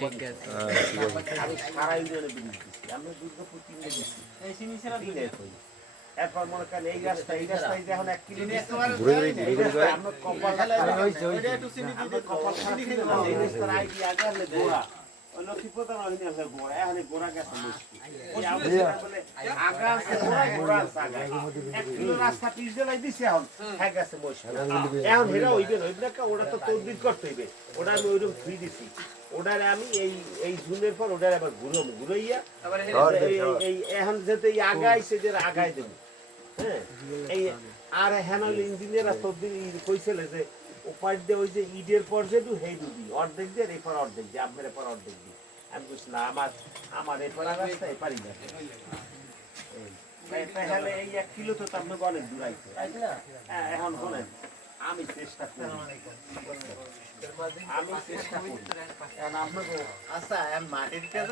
ঠিক আছে আমি সারা ইউনিয়নে বিদ্যুৎ দিচ্ছি, আমি দুর্গাপুর 3 দিচ্ছি, এরপর মনে করেন এই রাস্তায় যে এখন 1 কিলো এই রাস্তায় আমরা কপাল এই রাস্তার আইডি আগে হলে গোড়া ওই লক্ষ্মীপ্রধান অধীনে হলে গোড়া এখন গোড়া গেছে মুশকিল আগা আছে গোড়া আছে আগা 1 কিলো রাস্তা পিছ দিয়ে দিছে এখন হ্যাঁ গেছে মুশকিল এখন হেরা হইবে না ওটা তো তদবির করতে হইবে ওটা আমি ওইরকম ফ্রি দিছি ওটারে আমি এই জুনের পর ওটারে আবার ঘুরাইয়া এই এখন যেতে আগাইছে যে আগাই দেব হ্যাঁ এই আর হ্যানাল ইঞ্জিনিয়ার কইছিল যে উপায় দিয়ে ওই যে ইডের পর যে হেই দিবি অর্ধেক দিয়ে এরপর অর্ধেক দিয়ে আপনার এরপর অর্ধেক দিই আমি বলছি না আমার এরপর রাস্তা এপারই না তাহলে এই 1 কিলো তো আপনাকে অনেক দূর আইছে হ্যাঁ এখন শোনেন আমি চেষ্টা করি আচ্ছা মাটির কাজ